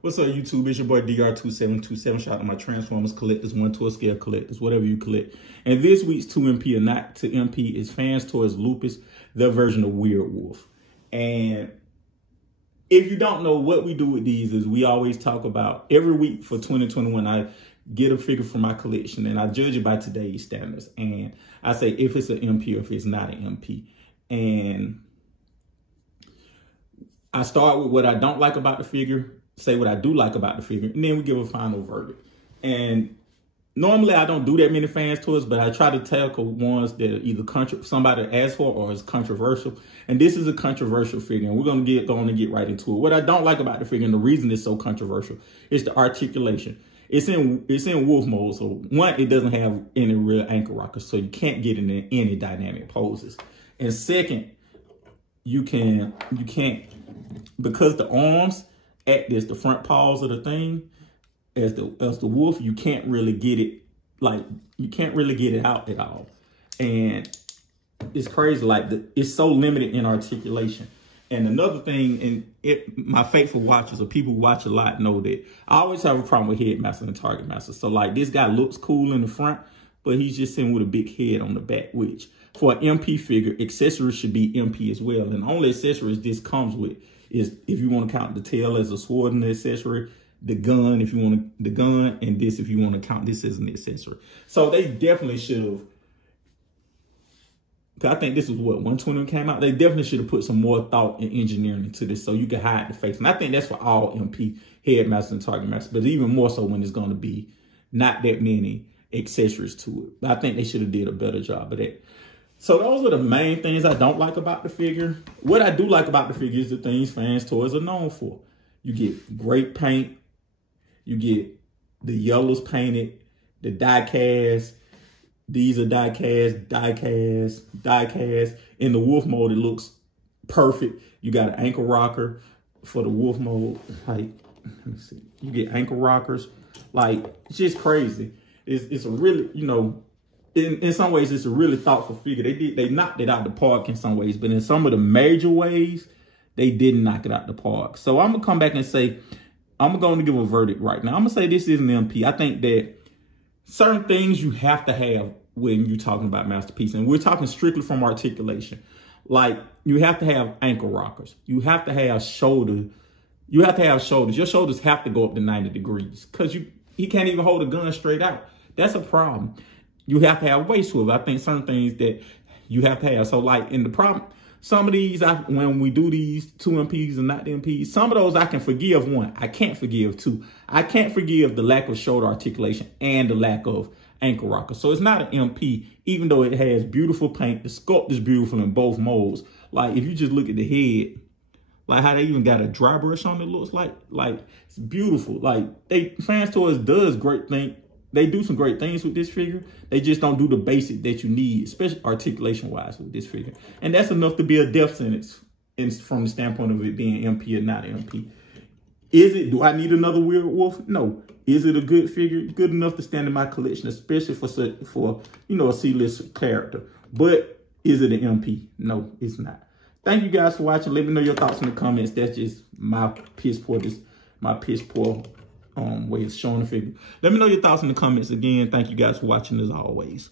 What's up, YouTube? It's your boy DR2727. Shout out to my Transformers collectors, 1 to a scale collectors, whatever you collect. And this week's 2MP or not to MP is FansToys Lupus, their version of WeirdWolf. And if you don't know, what we do with these is we always talk about every week for 2021. I get a figure from my collection and I judge it by today's standards. And I say if it's an MP or if it's not an MP. And I start with what I don't like about the figure, say what I do like about the figure, and then we give a final verdict. And normally I don't do that many FansToys, but I try to tackle ones that are either somebody asked for or is controversial. And this is a controversial figure, and we're going to get right into it. What I don't like about the figure, and the reason it's so controversial, is the articulation. It's in wolf mode, so one, it doesn't have any real ankle rockers, so you can't get in any dynamic poses. And second, you can't, because the arms act as the front paws of the thing, as the wolf, you can't really get it, out at all. And it's crazy, it's so limited in articulation. And another thing, my faithful watchers or people who watch a lot know that I always have a problem with headmaster and target master. So this guy looks cool in the front, but he's just sitting with a big head on the back, which for an MP figure, accessories should be MP as well. And the only accessories this comes with is, if you want to count the tail as a sword and accessory, the gun if you want the gun, and this if you want to count this as an accessory. So they definitely should have, I think this was what, 120 came out. They definitely should have put some more thought and engineering into this so you can hide the face. And I think that's for all MP headmaster and target master, but even more so when it's going to be not that many accessories to it. But I think they should have did a better job of that. So those are the main things I don't like about the figure. What I do like about the figure is the things FansToys are known for. You get great paint. You get the yellows painted, the die cast. These are die cast. In the wolf mode, it looks perfect. You got an ankle rocker for the wolf mode. Let me see. You get ankle rockers. It's just crazy. It's a really, in some ways, it's a really thoughtful figure. They knocked it out the park in some ways, but in some of the major ways, they didn't knock it out the park. So I'm going to come back and say, I'm going to give a verdict right now. I'm going to say this is an MP. I think that certain things you have to have when you're talking about masterpiece, and we're talking strictly from articulation. You have to have ankle rockers. You have to have shoulders. You have to have shoulders. Your shoulders have to go up to 90 degrees because he can't even hold a gun straight out. That's a problem. You have to have waist swivel. I think certain things that you have to have. So in the problem, some of these, when we do these 2 MPs and not the MPs, some of those I can forgive. 1, I can't forgive. 2, I can't forgive the lack of shoulder articulation and the lack of ankle rocker. So it's not an MP, even though it has beautiful paint. The sculpt is beautiful in both modes. If you just look at the head, how they even got a dry brush on it, looks like it's beautiful. FansToys does great thing. They do some great things with this figure. They just don't do the basic that you need, especially articulation-wise with this figure. And that's enough to be a death sentence from the standpoint of it being MP or not MP. Do I need another WeirdWolf? No. Is it a good figure? Good enough to stand in my collection, especially for a C-list character. But is it an MP? No, it's not. Thank you guys for watching. Let me know your thoughts in the comments. That's just my piss poor way of showing the figure. Let me know your thoughts in the comments. Again, thank you guys for watching as always.